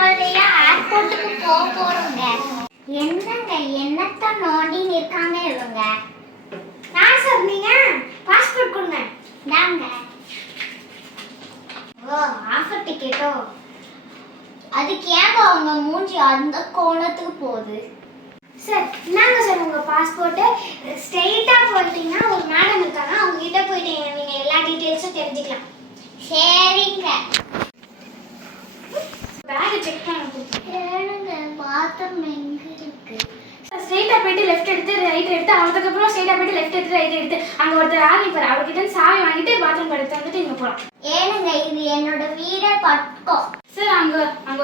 முதலையா ஏர்போர்ட்டுக்கு போறோங்க. என்னங்க என்னத்தான் நோண்டின்னு இருக்காங்க இவங்க? நான் சார் நீங்க பாஸ்போர்ட் கொடுங்க. இந்தாங்க. ஓ ஆஃபர் டிக்கெட்டோ? அதுக்கு ஏங்க அவங்க மூஞ்சி அந்த கோணத்துக்கு போகுது? சார் இந்தாங்க சார் உங்க பாஸ்போர்ட். ஸ்ட்ரெயிட்டா போயிட்டீங்கன்னா ஒரு மேடம் இருக்காங்க, அவங்க கிட்ட போயிட்டு நீங்க எல்லா டீடைல்ஸும் தெரிஞ்சுக்கலாம். சரிங்க. பேக் செக் பண்ண ஏனுங்க பாத்ரூம் எங்க இருக்கு? ஸ்ட்ரெயிட்டா போயிட்டு லெஃப்ட் எடுத்து ரைட் எடுத்து அதுக்கப்புறம் ஸ்ட்ரெயிட்டா போயிட்டு லெஃப்ட் எடுத்து ரைட் எடுத்து அங்க ஒருத்தர் ஆரம்பிப்பார், அவர்கிட்ட சாவி வாங்கிட்டு பாத்ரூம் எடுத்து வந்துட்டு இங்க போலாம். ஏனுங்க இது என்னோட வீடே பக்கம். சார் அங்க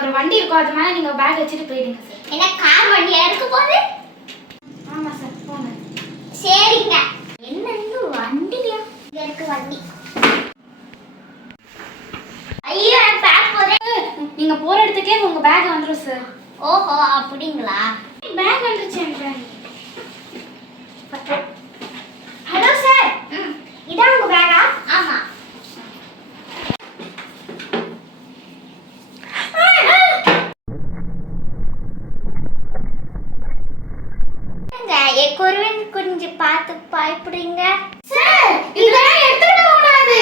ஒரு வண்டி இருக்கும், அது மேல நீங்க பேக் வச்சுட்டு போயிடுங்க சார். என்ன கார் வண்டியா இருக்க போகுது? ஆமா சார் போங்க. சரிங்க. என்ன இது வண்டியா? இங்க இருக்கு வண்டி. ஐயோ நான் பேக் போறேன். நீங்க போற இடத்துக்கே உங்க பேக் வந்துரும் சார். ஓஹோ அப்படிங்களா? பேக் வந்துருச்சு என்கிட்ட. ஹலோ சார், இதான் உங்க பேக்கா? ஆமா. குருவின் குஞ்சு பார்த்து பயப்படுறீங்க சார்? இதெல்லாம் எடுத்துட்டு போக கூடாது.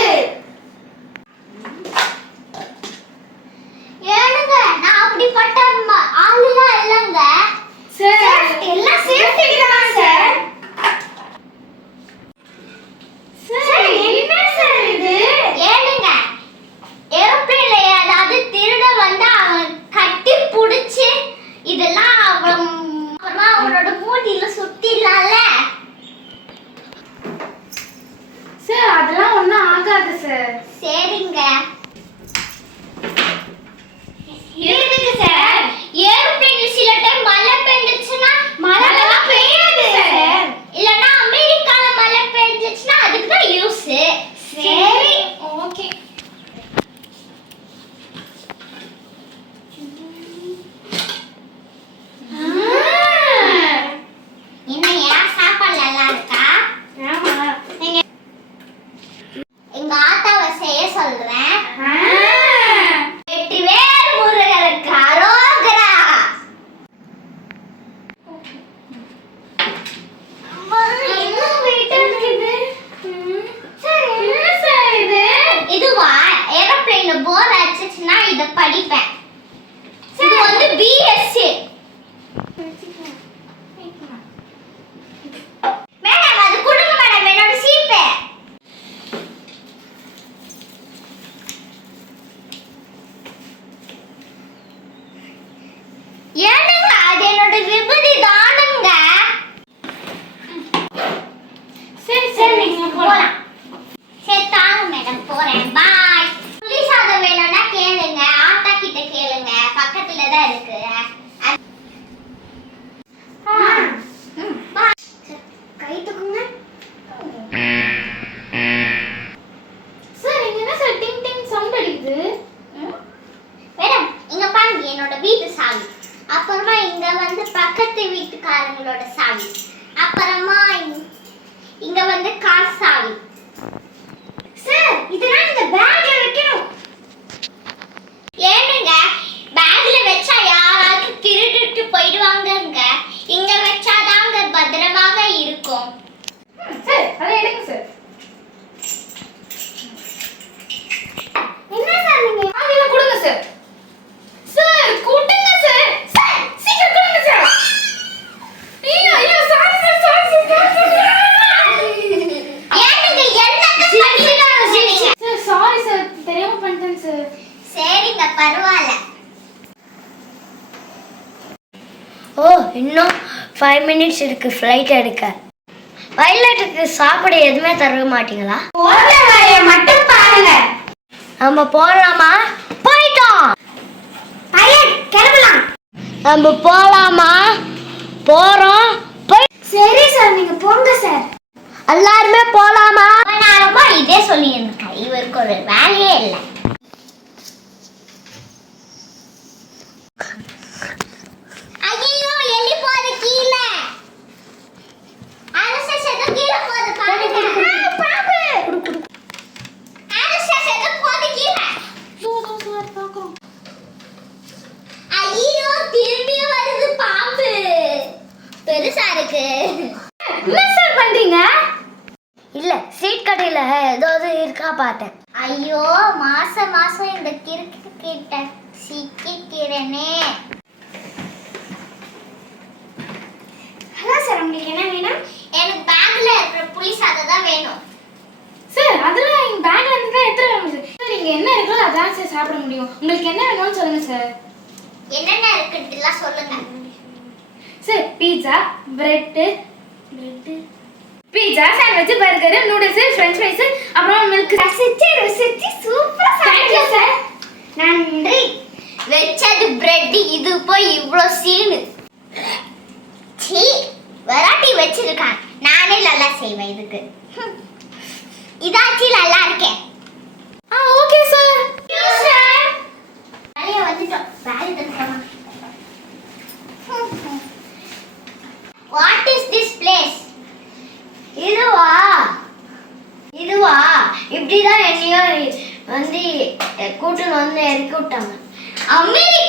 ஏனுங்க நான் அப்படிப்பட்ட ஆளுலாம் இல்லைங்க சார். எல்லாம் சேஃப்டிக்கு தான் சார். சார் என்ன சார் இது? ஏனுங்க ஏரோப்ளேன்ல ஏதாவது திருட வந்து அவன் கட்டி புடிச்சு இதெல்லாம் அப்புறமா அவனோட மூடியில சுத்திடலாம்ல. சார் அதெல்லாம் ஒண்ணும் ஆகாது சார். சரிங்க. இருக்குங்க சார். ஏரோப்ளேன்ல சில டைம் மழை பெஞ்சிச்சுன்னா மழைலாம் பெய்யாது சார். இல்லனா அமெரிக்கால மழை பெஞ்சிச்சுன்னா அதுக்கு தான் யூஸ். சரி ஓகே. என்னையா சாப்பாடு நல்லா இருக்கா? ஆமா. எங்க ஆத்தாவை செய்ய சொல்றேன். வெற்றிவேல் முருகனுக்கு அரோகரா. அம்மா என்ன வெயிட்டா இருக்குது? சார் என்ன சார் இது? இதுவா ஏரோப்ளேன்ல போர் அடிச்சுச்சுன்னா இத படிப்பேன். இது வந்து பிஎஸ்சி. மேடம் அது கொடுங்க மேடம் என்னோட சீப்பு. ஏனுங்க அது என்னோட விபதி தானுங்க. சரி சரி நீங்க போலாம். சரி தாங்க மேடம் போறேன். பாய். புளி சாதம் வேணும்னா கேளுங்க, ஆத்தா கிட்ட கேளுங்க, பக்கத்துல தான் இருக்கு. பாய். கை தூக்குங்க. சார் இங்க என்ன சார் டிங் டிங் சவுண்ட் அடிக்குது? மேடம் இங்க பாருங்க என்னோட வீட்டு சாவி, அப்புறமா இங்க வந்து பக்கத்து வீட்டுக்காரங்களோட சாவி, அப்புறமா இங்க வந்து கார் சாவி. சார் இதெல்லாம் இந்த பேக்ல வைக்கணும். ஏனுங்க பேக்ல வச்சா யாராவது திருடிட்டு போயிடுவாங்கங்க, இங்க வச்சாதாங்க பத்திரமாக இருக்கும். சார் அதை எடுங்க சார். என்ன சார் நீங்க அதெல்லாம் கொடுங்க சார். சார் கூட்டுங்க சார். சார் சீக்கிரம் கொடுங்க சார். ஐயோ ஐயோ சாரி சார் சாரி சார். ஏனுங்க என்னங்க பண்ணிட்டாங்க நீங்க? சார் சாரி சார் தெரியாம பண்ணிட்டேன் சார். சரிங்க பரவாயில்ல. ஓ இன்னும் 5 minutes இருக்கு ஃப்ளைட் எடுக்க. பைலட்டுக்கு சாப்பிட எதுவுமே தர மாட்டீங்களா? போற வேலையை மட்டும் பாருங்க. நம்ம போகலாமா? போயிட்டோம். பைலட் கிளம்பலாம். நம்ம போகலாமா? போறோம். போய் சரி சார் நீங்க போங்க சார். எல்லாருமே போகலாமா? நானுமா இதே சொல்லியிருக்கேன், இவருக்கு ஒரு வேலையே இல்லை. ஐயோ எலி போது கீழே. அரசு செது கீழே போது பாருங்க. பாப்பு. அரசு செது போது கீழே. சார் பாக்குறோம். இருக்கு. என்ன சார் பண்றீங்க? இல்ல சீட் கடையில ஏதாவது இருக்கா பார்த்தேன். ஐயோ மாசம் மாசம் இந்த கிறுக்கு கிட்ட சிக்கிக்கிறேனே. ஹலோ சார், உங்களுக்கு என்ன வேணும்? எனக்கு பேக்ல இருக்கிற புளி சாதம் தான் வேணும். சார் அதெல்லாம் எங்க பேக்ல இருந்து தான் எடுத்து வரணும் சார். சார் இங்க என்ன இருக்கோ அதான் சார் சாப்பிட முடியும். உங்களுக்கு என்ன வேணும்னு சொல்லுங்க சார். என்னென்ன இருக்குன்றதெல்லாம் சொல்லுங்க. Sir pizza, bread, pizza, sandwich, burger, noodles, french fries, அப்புறம் மில்க். ரசிச்சு சூப்பரா தேங்க்யூ சார். நன்றி. வெச்சது பிரெட், இது போய் இவ்ளோ சீனு. சீ, வெரைட்டி வச்சிருக்கான். நானே நல்லா செய்வேன் இதுக்கு. இதாச்சி நல்லா இருக்கேன். Okay sir. சார் நிறைய வந்துட்டோம். வேலை தரமா. What is this place? இதுவா இப்படிதான் என்னையோ வந்து கூட்டுன்னு வந்து இறக்கி விட்டாங்க. அமெரிக்கா